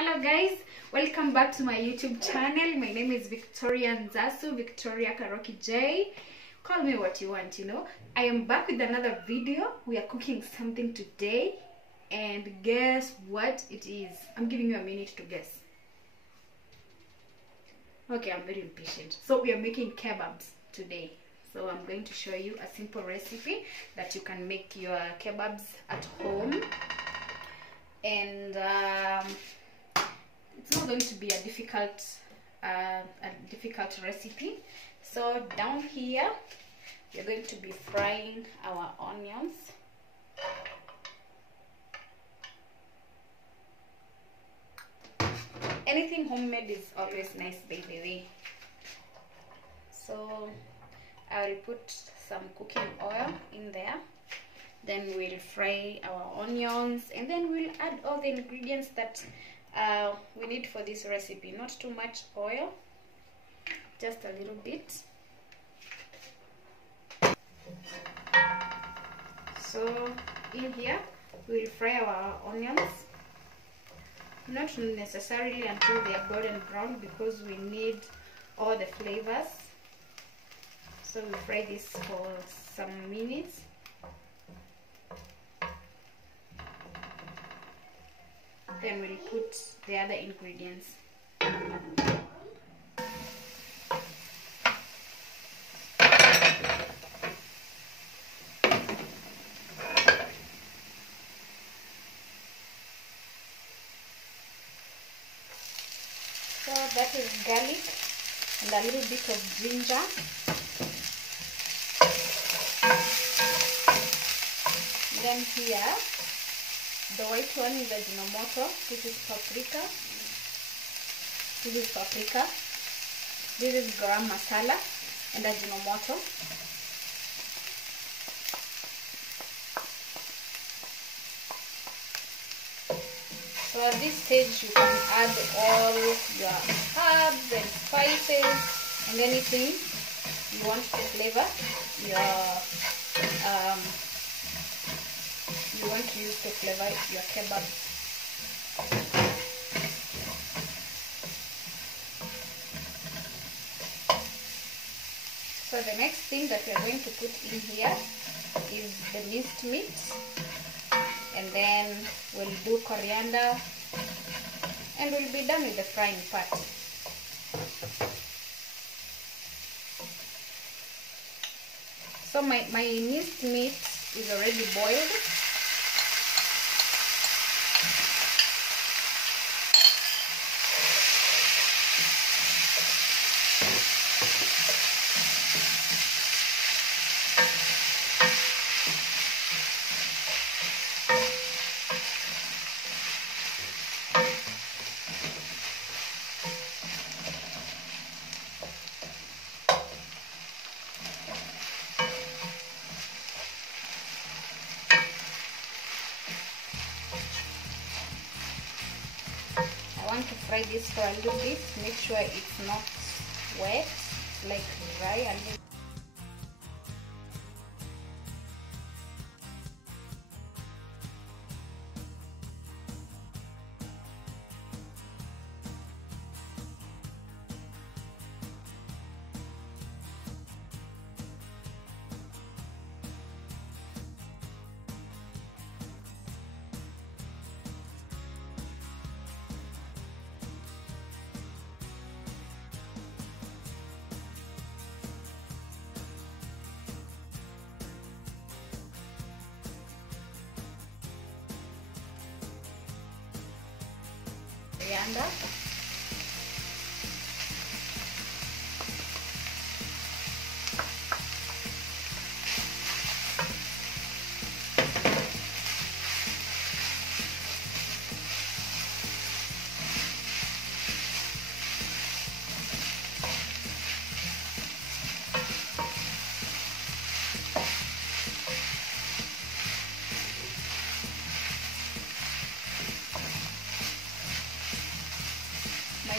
Hello guys, welcome back to my YouTube channel. My name is Victoria Nzasu, Victoria Karoki J. Call me what you want, you know. I am back with another video. We are cooking something today, and guess what it is? I'm giving you a minute to guess. Okay, I'm very impatient. So we are making kebabs today. So I'm going to show you a simple recipe that you can make your kebabs at home. And it's not going to be a difficult recipe. So down here we're going to be frying our onions. Anything homemade is always nice, by the way. So I will put some cooking oil in there. Then we'll fry our onions, and then we'll add all the ingredients that we need for this recipe. Not too much oil, just a little bit. So in here we'll fry our onions, not necessarily until they are golden brown, because we need all the flavors. So we fry this for some minutes. Then we'll put the other ingredients. So that is garlic and a little bit of ginger. Then here, the white one is Ajinomoto. This is paprika. This is paprika. This is garam masala and Ajinomoto. So at this stage you can add all your herbs and spices and anything you want to flavor you want to use to flavor your kebab. So the next thing that we are going to put in here is the minced meat, and then we'll do coriander, and we'll be done with the frying part. So my minced meat is already boiled. I want to fry this for a little bit, make sure it's not wet, like dry a little. Coriander.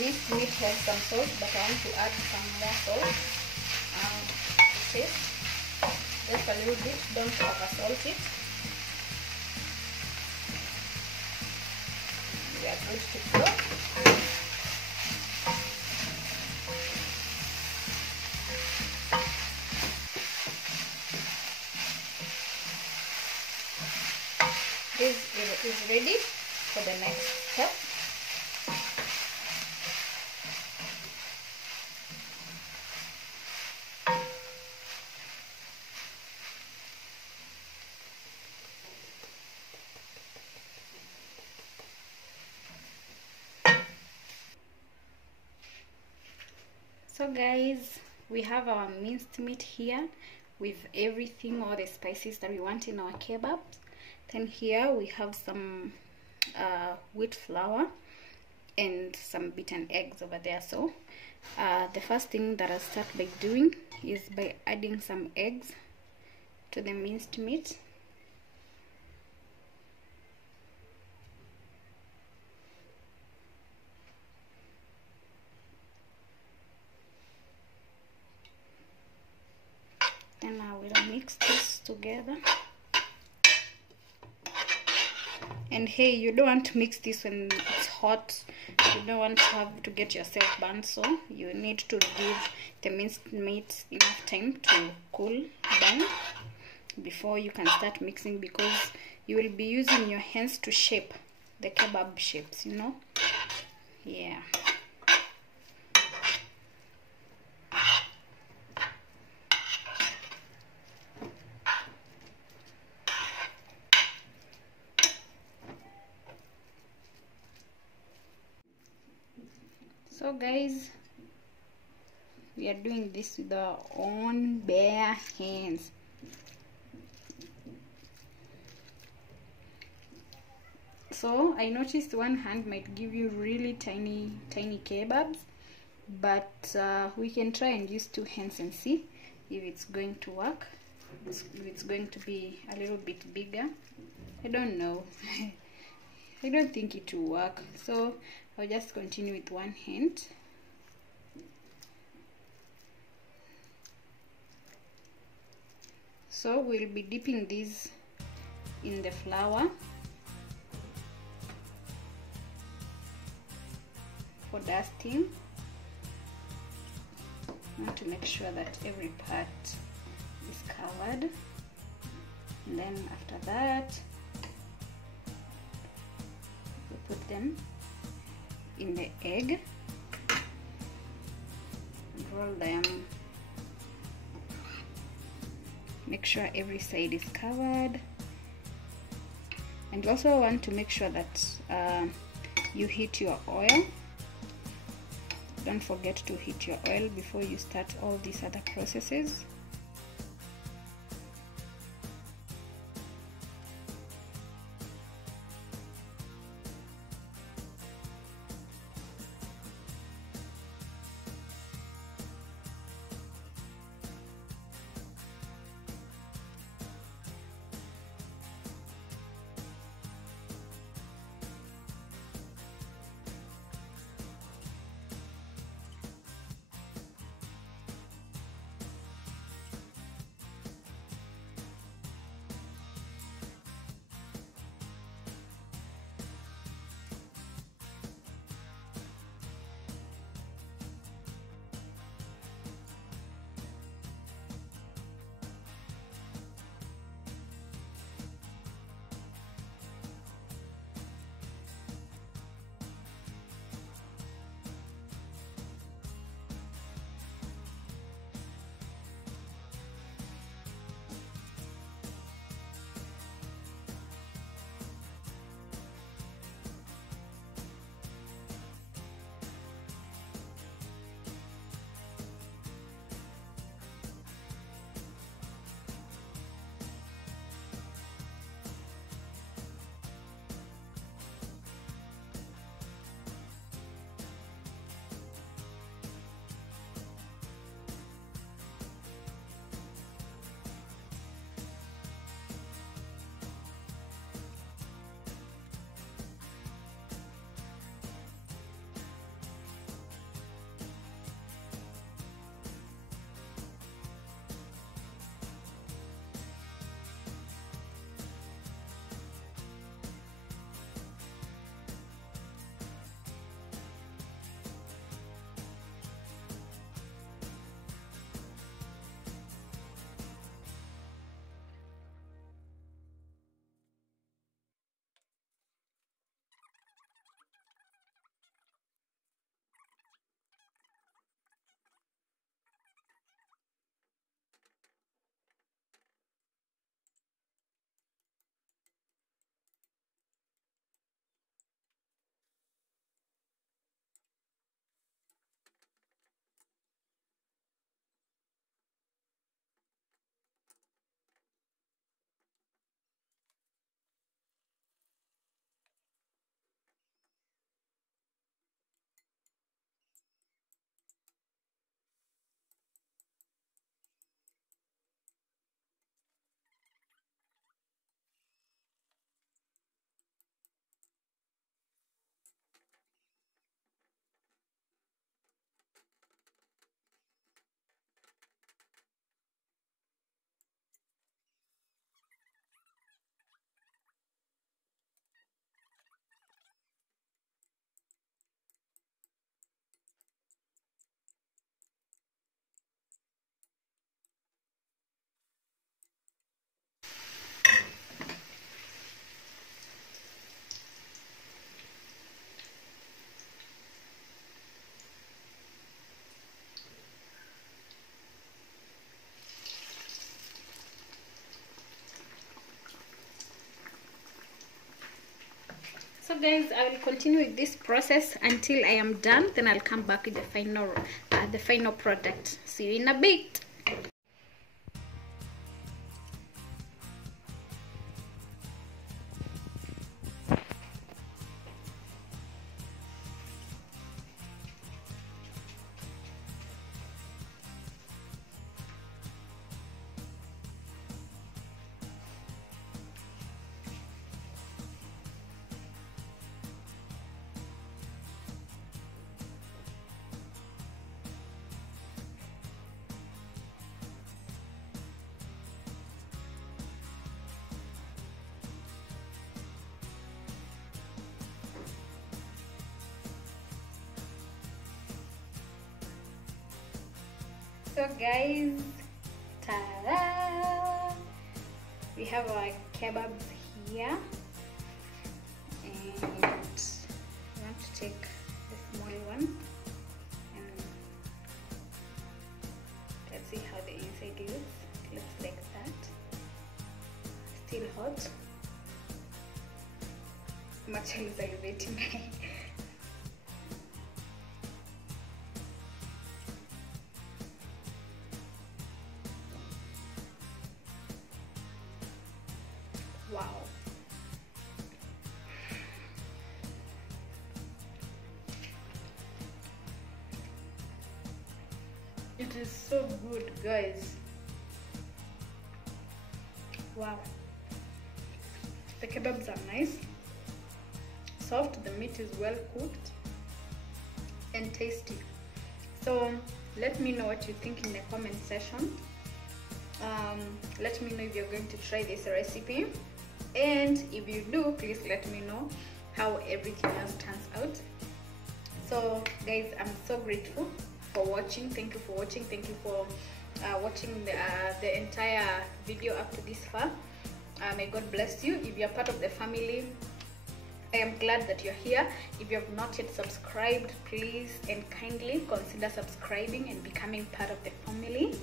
Minced meat has some salt, but I want to add some more salt. Taste just a little bit, don't over salt it. We are good to go. is ready for the next step. So guys, we have our minced meat here with everything, all the spices that we want in our kebabs. Then here we have some wheat flour and some beaten eggs over there. So the first thing that I'll start by doing is by adding some eggs to the minced meat. Then I will mix this together. And hey, you don't want to mix this when it's hot. You don't want to have to get yourself burned, so you need to give the minced meat enough time to cool down before you can start mixing, because you will be using your hands to shape the kebab shapes, you know. Yeah. So guys, we are doing this with our own bare hands. So I noticed one hand might give you really tiny kebabs, but we can try and use two hands and see if it's going to work, if it's going to be a little bit bigger. I don't know. I don't think it will work, so I'll just continue with one hand. So we'll be dipping these in the flour for dusting. I want to make sure that every part is covered, and then after that we put them in the egg and roll them. Make sure every side is covered, and you also want to make sure that you heat your oil. Don't forget to heat your oil before you start all these other processes. guys, I will continue with this process until I am done. Then I'll come back with the final product. See you in a bit. So guys, ta-da! We have our kebabs here, and we want to take the small one, and let's see how the inside looks. It looks like that. Still hot. I'm actually salivating. Wow. It is so good, guys. Wow. The kebabs are nice, soft, the meat is well cooked and tasty. So let me know what you think in the comment section. Let me know if you're going to try this recipe, and if you do, please let me know how everything else turns out. So guys, I'm so grateful for watching. Thank you for watching. Thank you for watching the entire video up to this far. May God bless you. If you're part of the family, I am glad that you're here. If you have not yet subscribed, please and kindly consider subscribing and becoming part of the family.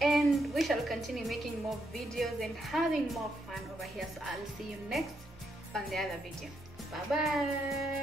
And we shall continue making more videos and having more fun over here. So I'll see you next on the other video. Bye bye.